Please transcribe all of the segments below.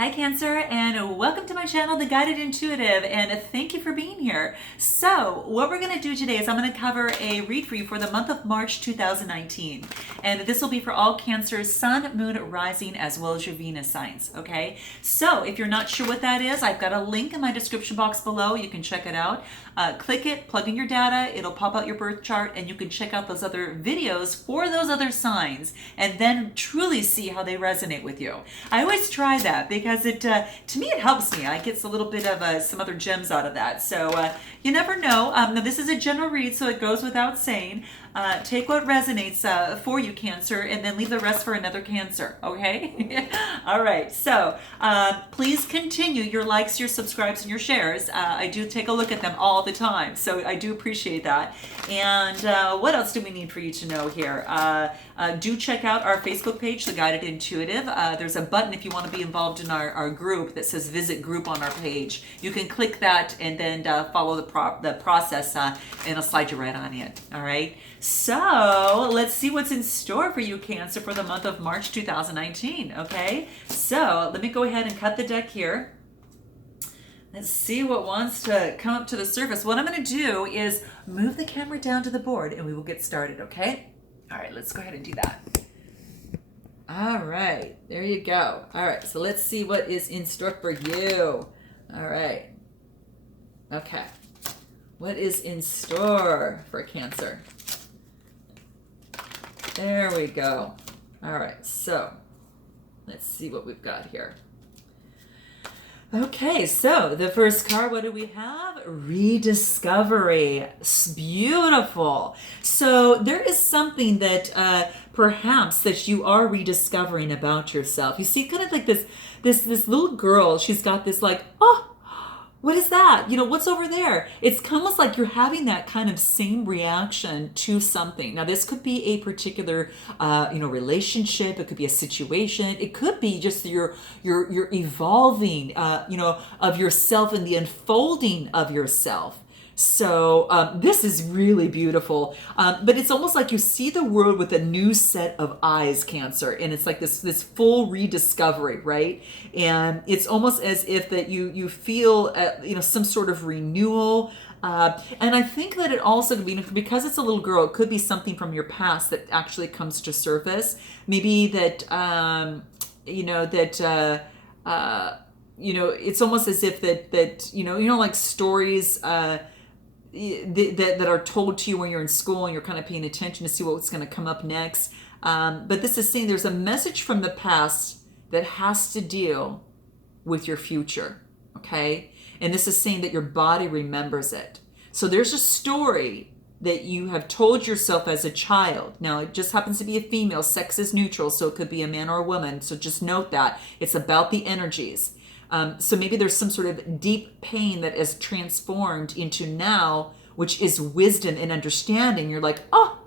Hi Cancer, and welcome to my channel, The Guided Intuitive, and thank you for being here. So what we're going to do today is I'm going to cover a read for you for the month of March 2019, and this will be for all Cancer's Sun, Moon, Rising, as well as your Venus signs, okay? So if you're not sure what that is, I've got a link in my description box below. You can check it out. Click it, plug in your data, it'll pop out your birth chart, and you can check out those other videos for those other signs, and then truly see how they resonate with you. I always try that because it, to me, it helps me. I get a little bit of some other gems out of that. So you never know. Now this is a general read, so it goes without saying. Take what resonates for you, Cancer, and then leave the rest for another Cancer, okay? All right, so please continue your likes, your subscribes, and your shares. I do take a look at them all the time, so I do appreciate that. And what else do we need for you to know here? Do check out our Facebook page, The Guided Intuitive. There's a button if you want to be involved in our group that says Visit Group on our page. You can click that and then follow the process, and it'll slide you right on in, all right? So let's see what's in store for you, Cancer, for the month of March 2019, okay? So let me go ahead and cut the deck here. Let's see what wants to come up to the surface. What I'm going to do is move the camera down to the board and we will get started, okay? All right, let's go ahead and do that. All right, there you go. All right, so let's see what is in store for you. All right. Okay. What is in store for Cancer? There we go. All right, so let's see what we've got here. Okay, so the first card, what do we have? Rediscovery. Beautiful. So there is something that perhaps that you are rediscovering about yourself. You see, kind of like this little girl. She's got this like, oh, what is that? You know, what's over there? It's almost like you're having that kind of same reaction to something. Now, this could be a particular, relationship. It could be a situation. It could be just your evolving, of yourself and the unfolding of yourself. So this is really beautiful, but it's almost like you see the world with a new set of eyes, Cancer, and it's like this full rediscovery, right? And it's almost as if that you feel some sort of renewal. And I think that it also could be, because it's a little girl, it could be something from your past that actually comes to surface. Maybe that it's almost as if that like stories. That are told to you when you're in school and you're kind of paying attention to see what's going to come up next. But this is saying there's a message from the past that has to deal with your future, okay? And this is saying that your body remembers it. So there's a story that you have told yourself as a child. Now, it just happens to be a female. Sex is neutral, so it could be a man or a woman. So just note that. It's about the energies. So maybe there's some sort of deep pain that is transformed into now, which is wisdom and understanding. You're like, oh,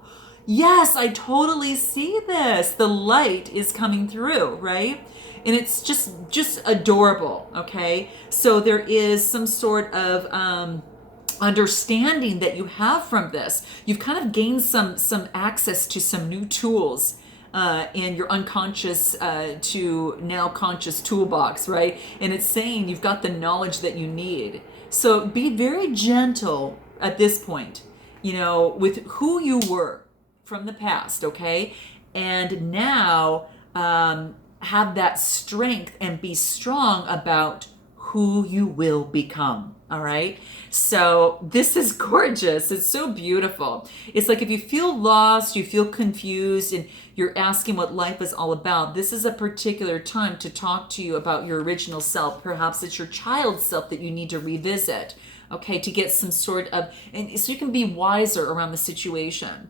yes, I totally see this. The light is coming through, right? And it's just adorable, okay? So there is some sort of understanding that you have from this. You've kind of gained some access to some new tools. And your unconscious to now conscious toolbox, right? And it's saying you've got the knowledge that you need. So be very gentle at this point, with who you were from the past, okay? And now have that strength and be strong about who you will become. All right. So this is gorgeous. It's so beautiful. It's like if you feel lost, you feel confused, and you're asking what life is all about, this is a particular time to talk to you about your original self. Perhaps it's your child self that you need to revisit, okay, to get some sort of, and so you can be wiser around the situation.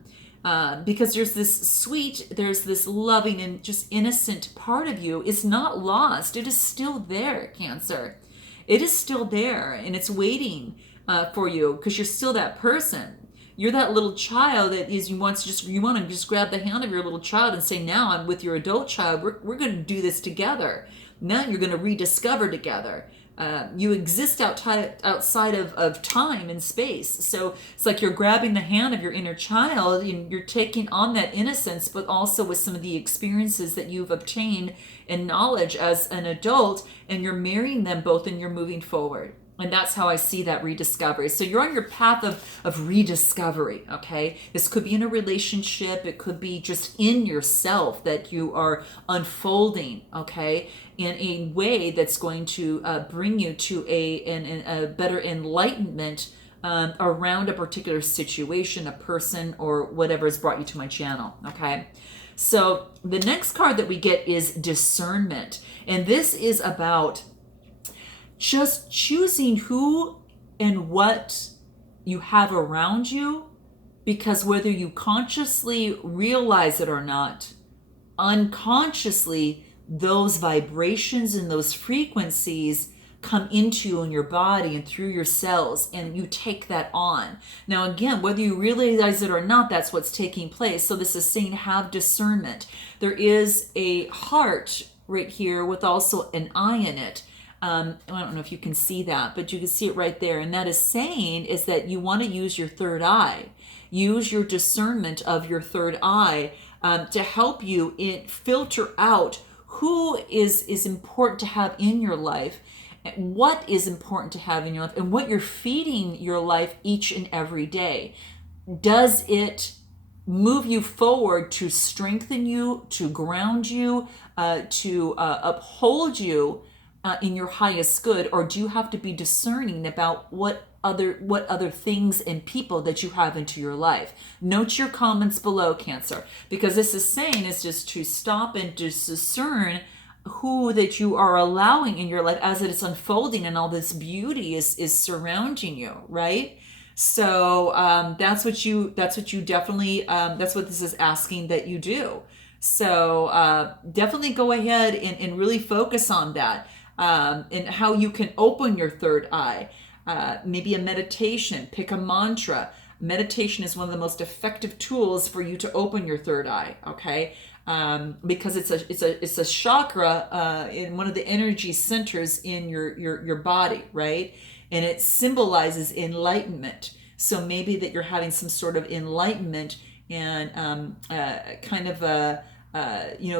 Because there's this sweet, there's this loving and just innocent part of you is not lost. It is still there, Cancer. It is still there, and it's waiting for you because you're still that person. You're that little child that is you want to just grab the hand of your little child and say, now I'm with your adult child. We're going to do this together. Now you're going to rediscover together. You exist outside of time and space. So it's like you're grabbing the hand of your inner child, and you're taking on that innocence, but also with some of the experiences that you've obtained and knowledge as an adult, and you're marrying them both, and you're moving forward. And that's how I see that rediscovery. So you're on your path of rediscovery, okay? This could be in a relationship. It could be just in yourself that you are unfolding, okay, in a way that's going to bring you to a better enlightenment around a particular situation, a person, or whatever has brought you to my channel, okay? So the next card that we get is discernment. And this is about just choosing who and what you have around you, because whether you consciously realize it or not, unconsciously, those vibrations and those frequencies come into you in your body and through your cells, and you take that on. Now, again, whether you realize it or not, that's what's taking place. So this is saying have discernment. There is a heart right here with also an eye in it. I don't know if you can see that, but you can see it right there. And that is saying is that you want to use your third eye. Use your discernment of your third eye to help you filter out who is important to have in your life, what is important to have in your life, and what you're feeding your life each and every day. Does it move you forward to strengthen you, to ground you, to uphold you in your highest good, or do you have to be discerning about what other things and people that you have into your life? Note your comments below, Cancer, because this is saying is just to stop and just discern who that you are allowing in your life as it is unfolding and all this beauty is surrounding you, right? So that's what you definitely that's what this is asking that you do. So definitely go ahead and really focus on that. And how you can open your third eye. Maybe a meditation, pick a mantra. Meditation is one of the most effective tools for you to open your third eye, okay? Because it's a chakra in one of the energy centers in your body, right? And it symbolizes enlightenment. So maybe that you're having some sort of enlightenment and kind of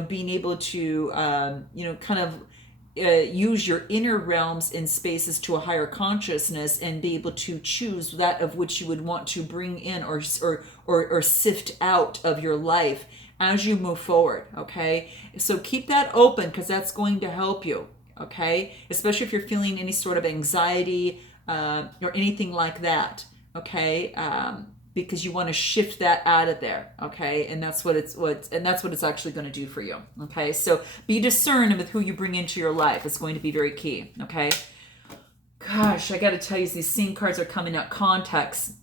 being able to kind of use your inner realms and spaces to a higher consciousness and be able to choose that of which you would want to bring in or sift out of your life as you move forward, okay? So keep that open, because that's going to help you, okay? Especially if you're feeling any sort of anxiety or anything like that, okay? Because you want to shift that out of there, okay? And that's what it's actually going to do for you, okay? So be discerning with who you bring into your life. It's going to be very key, okay? Gosh, I got to tell you, these same cards are coming out. Context.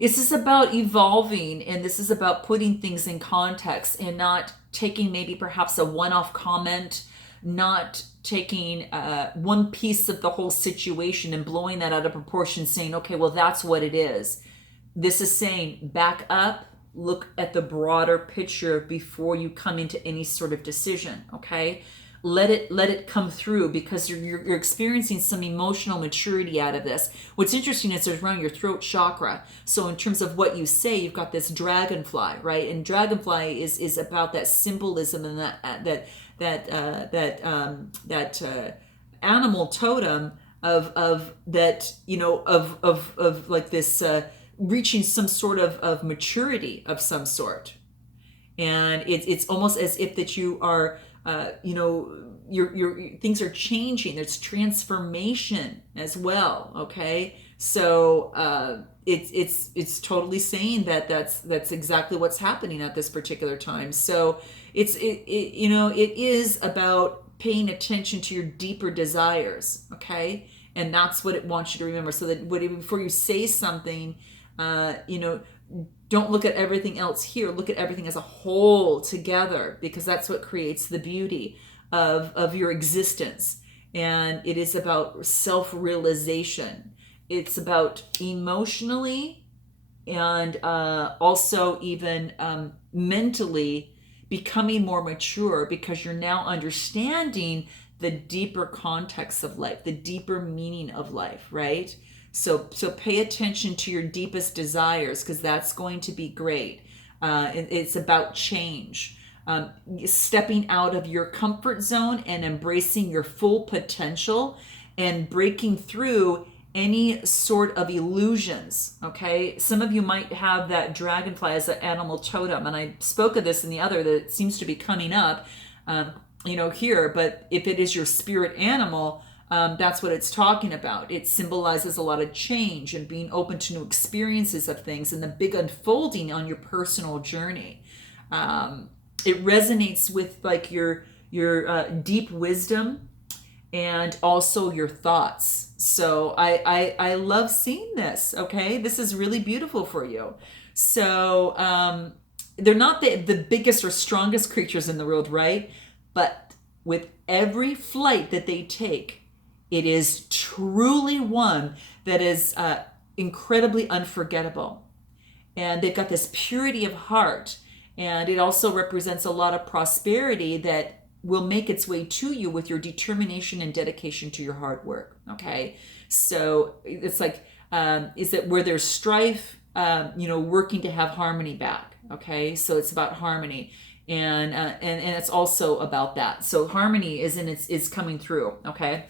This is about evolving, and this is about putting things in context and not taking maybe perhaps a one-off comment, not taking one piece of the whole situation and blowing that out of proportion, saying, okay, well, that's what it is. This is saying back up, look at the broader picture before you come into any sort of decision, okay? Let it come through, because you're experiencing some emotional maturity out of this. What's interesting is there's around your throat chakra. So in terms of what you say, you've got this dragonfly, right? And dragonfly is about that symbolism and that animal totem of that, of like this reaching some sort of maturity of some sort. And it's almost as if that you are your things are changing. There's transformation as well, okay? So it's totally saying that's exactly what's happening at this particular time. So it is about paying attention to your deeper desires, okay? And that's what it wants you to remember, so that before you say something, don't look at everything else here. Look at everything as a whole together, because that's what creates the beauty of your existence. And it is about self-realization. It's about emotionally and also even mentally becoming more mature because you're now understanding the deeper context of life, the deeper meaning of life, right? So pay attention to your deepest desires, because that's going to be great. It's about change, stepping out of your comfort zone and embracing your full potential and breaking through any sort of illusions. Okay, some of you might have that dragonfly as an animal totem, and I spoke of this in the other that seems to be coming up, here. But if it is your spirit animal, that's what it's talking about. It symbolizes a lot of change and being open to new experiences of things and the big unfolding on your personal journey. It resonates with like your deep wisdom and also your thoughts. So I love seeing this. Okay, this is really beautiful for you. So they're not the biggest or strongest creatures in the world, right? But with every flight that they take, it is truly one that is incredibly unforgettable. And they've got this purity of heart. And it also represents a lot of prosperity that will make its way to you with your determination and dedication to your hard work. Okay. So it's like, is it where there's strife, working to have harmony back. Okay. So it's about harmony. And it's also about that. So harmony is coming through. Okay.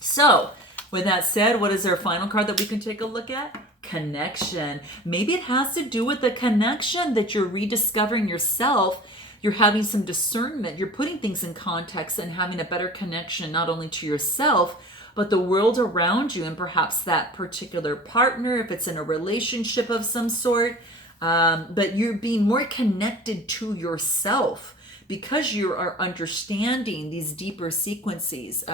So with that said, what is our final card that we can take a look at? Connection. Maybe it has to do with the connection that you're rediscovering yourself. You're having some discernment. You're putting things in context and having a better connection, not only to yourself, but the world around you, and perhaps that particular partner, if it's in a relationship of some sort. But you're being more connected to yourself because you are understanding these deeper sequences,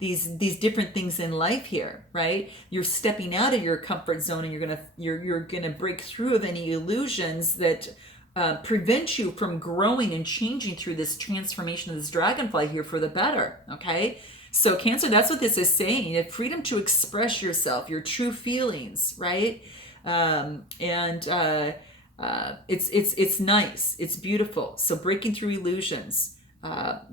these different things in life here, right? You're stepping out of your comfort zone, and you're gonna break through of any illusions that prevent you from growing and changing through this transformation of this dragonfly here for the better. Okay, so Cancer, that's what this is saying. You have freedom to express yourself, your true feelings, right? It's nice, it's beautiful. So breaking through illusions,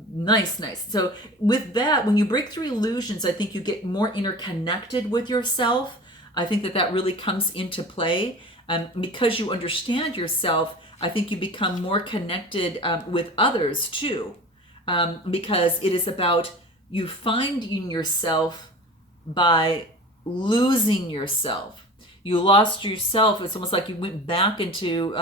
nice. So with that, when you break through illusions, I think you get more interconnected with yourself. I think that really comes into play. Because you understand yourself, I think you become more connected with others too, because it is about you finding yourself by losing yourself. You lost yourself. It's almost like you went back into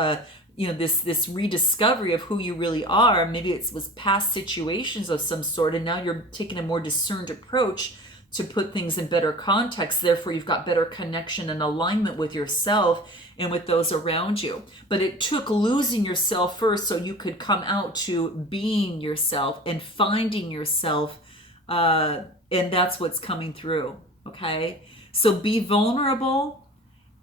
this rediscovery of who you really are. Maybe it was past situations of some sort, and now you're taking a more discerned approach to put things in better context. Therefore, you've got better connection and alignment with yourself and with those around you. But it took losing yourself first so you could come out to being yourself and finding yourself, and that's what's coming through. Okay, so be vulnerable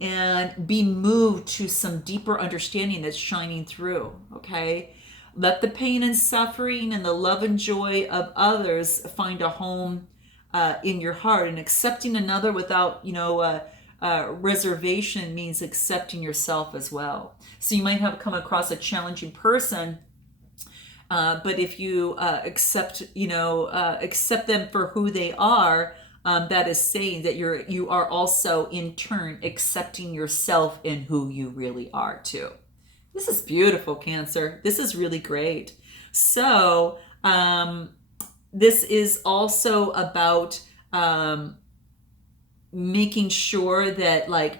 and be moved to some deeper understanding that's shining through. Okay, let the pain and suffering and the love and joy of others find a home in your heart. And accepting another without reservation means accepting yourself as well. So you might have come across a challenging person, but if you accept them for who they are, that is saying that you are also in turn accepting yourself and who you really are too. This is beautiful, Cancer. This is really great. So this is also about making sure that, like,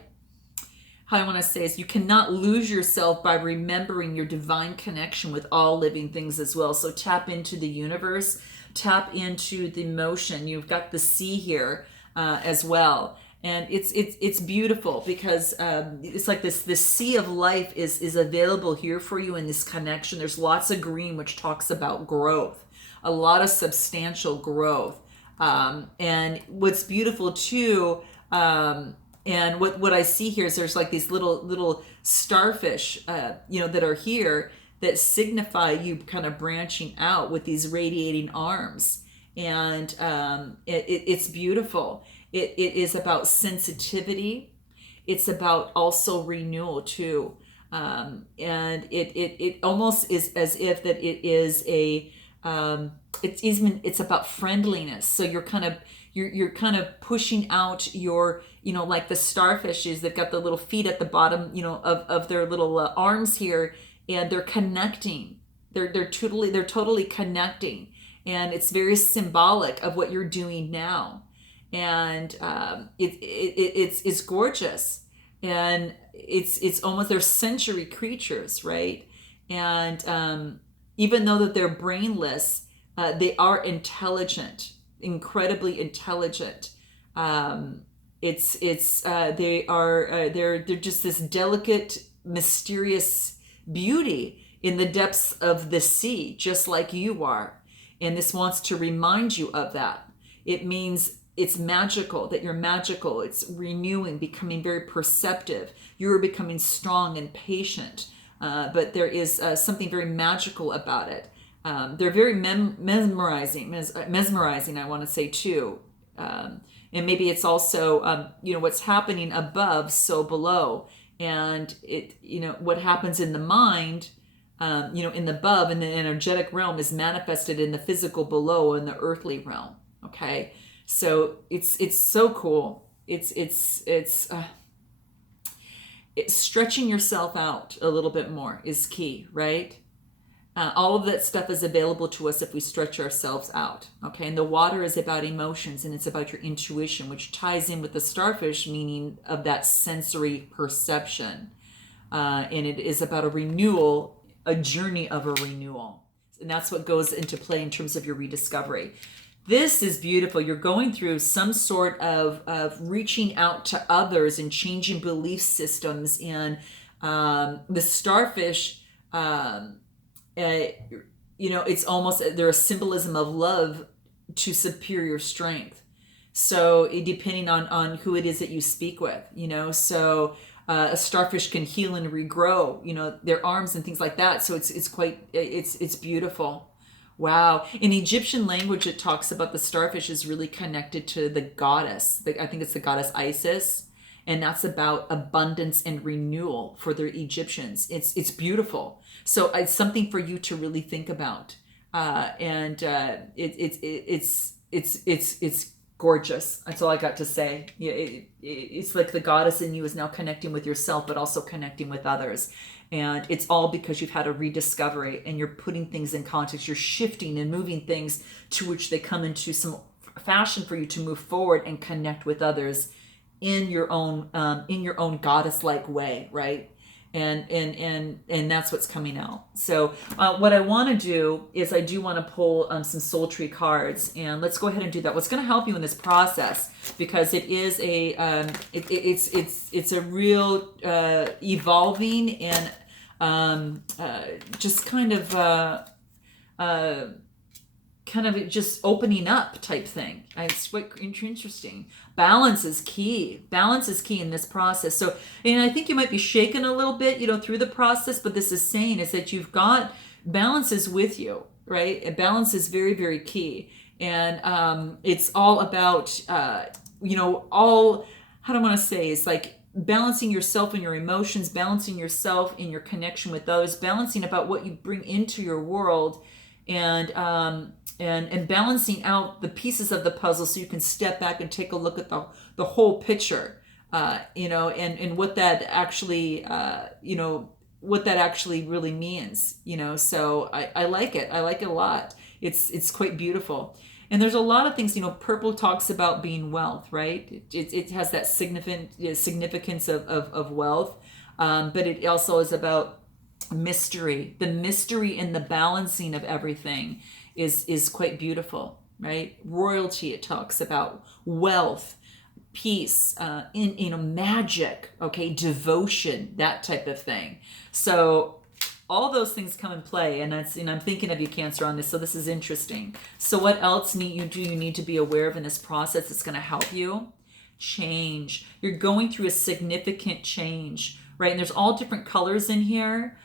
how I want to say is, you cannot lose yourself by remembering your divine connection with all living things as well. So tap into the universe, tap into the motion. You've got the sea here as well. And it's beautiful because it's like this sea of life is available here for you in this connection. There's lots of green, which talks about growth, a lot of substantial growth. And what's beautiful too, and what I see here is there's like these little starfish, that are here that signify you kind of branching out with these radiating arms. And it's beautiful. It is about sensitivity. It's about also renewal too. And it almost is as if that it is a it's about friendliness. So you're kind of pushing out your, like the starfishes, they've got the little feet at the bottom, of their little arms here, and they're connecting. They're totally connecting, and it's very symbolic of what you're doing now. And it's gorgeous, and it's almost, they're sensory creatures, right? And even though that they're brainless, they are intelligent, incredibly intelligent. They're just this delicate, mysterious beauty in the depths of the sea, just like you are. And this wants to remind you of that. It means it's magical, that you're magical. It's renewing, becoming very perceptive. You're becoming strong and patient. But there is something very magical about it. They're very mesmerizing, I want to say too. And maybe it's also, what's happening above, so below. And what happens in the mind, in the above, in the energetic realm, is manifested in the physical below, in the earthly realm. Okay. So it's so cool. It's stretching yourself out a little bit more is key, right? All of that stuff is available to us if we stretch ourselves out. Okay. And the water is about emotions, and it's about your intuition, which ties in with the starfish, meaning of that sensory perception. And it is about a renewal, a journey of a renewal. And that's what goes into play in terms of your rediscovery. This is beautiful. You're going through some sort of reaching out to others and changing belief systems. And the starfish, it's almost, they're a symbolism of love to superior strength. So depending on who it is that you speak with, so a starfish can heal and regrow, their arms and things like that. So it's beautiful. Wow. In Egyptian language, it talks about the starfish is really connected to the goddess. I think it's the goddess Isis. And that's about abundance and renewal for the Egyptians. It's beautiful. So it's something for you to really think about. It's gorgeous. That's all I got to say. It's like the goddess in you is now connecting with yourself, but also connecting with others. And it's all because you've had a rediscovery, and you're putting things in context. You're shifting and moving things to which they come into some fashion for you to move forward and connect with others in your own goddess-like way, right? And that's what's coming out. So what I want to do is I do want to pull some soul tree cards, and let's go ahead and do that. What's going to help you in this process, because it is it's a real evolving and just kind of just opening up type thing. It's quite interesting. Balance is key. Balance is key in this process. So, and I think you might be shaken a little bit, through the process, but this is saying is that you've got balance is with you, right? And balance is very, very key. And it's all about, how do I want to say, it's like balancing yourself and your emotions, balancing yourself in your connection with others, balancing about what you bring into your world, and balancing out the pieces of the puzzle so you can step back and take a look at the whole picture, and what that actually, what that actually really means, So I like it. I like it a lot. It's quite beautiful. And there's a lot of things, purple talks about being wealth, right? It has that significance of wealth, but it also is about mystery. The mystery and the balancing of everything is quite beautiful, right? Royalty, it talks about wealth, peace, magic, okay, devotion, that type of thing. So all those things come in play, and I'm thinking of you, Cancer, on this. So this is interesting. So what else do you need to be aware of in this process that's going to help you? Change. You're going through a significant change, right? And there's all different colors in here.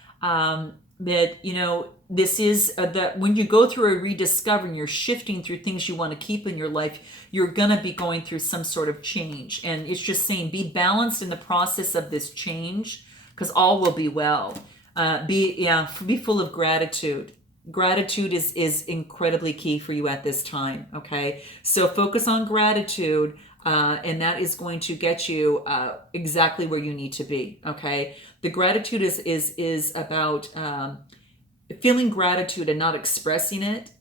This is that when you go through a rediscovering, you're shifting through things you want to keep in your life, you're going to be going through some sort of change. And it's just saying, be balanced in the process of this change. because all will be well. Be full of gratitude. Gratitude is incredibly key for you at this time. Okay, so focus on gratitude, and that is going to get you exactly where you need to be. Okay, the gratitude is about feeling gratitude and not expressing it.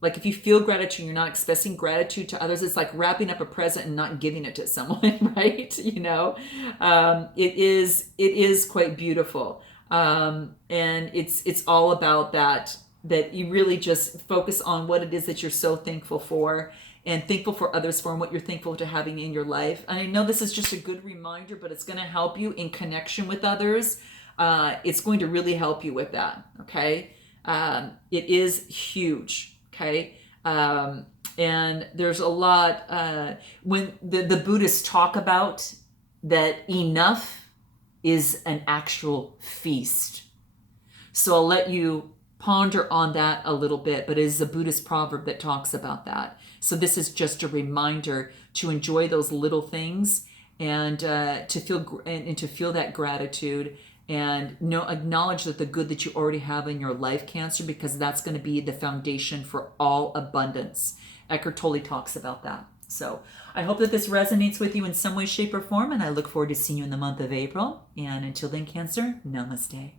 Like if you feel gratitude, you're not expressing gratitude to others. It's like wrapping up a present and not giving it to someone, right? You know, it is quite beautiful, and it's all about that. That you really just focus on what it is that you're so thankful for, and thankful for others for, and what you're thankful to having in your life. And I know this is just a good reminder, but it's going to help you in connection with others. It's going to really help you with that. Okay, it is huge. Okay. And there's a lot, when the Buddhists talk about that enough is an actual feast. So I'll let you ponder on that a little bit, but it is a Buddhist proverb that talks about that. So this is just a reminder to enjoy those little things, and to feel that gratitude, and acknowledge that the good that you already have in your life, Cancer, because that's going to be the foundation for all abundance. Eckhart Tolle talks about that. So I hope that this resonates with you in some way, shape, or form, and I look forward to seeing you in the month of April. And until then, Cancer, namaste.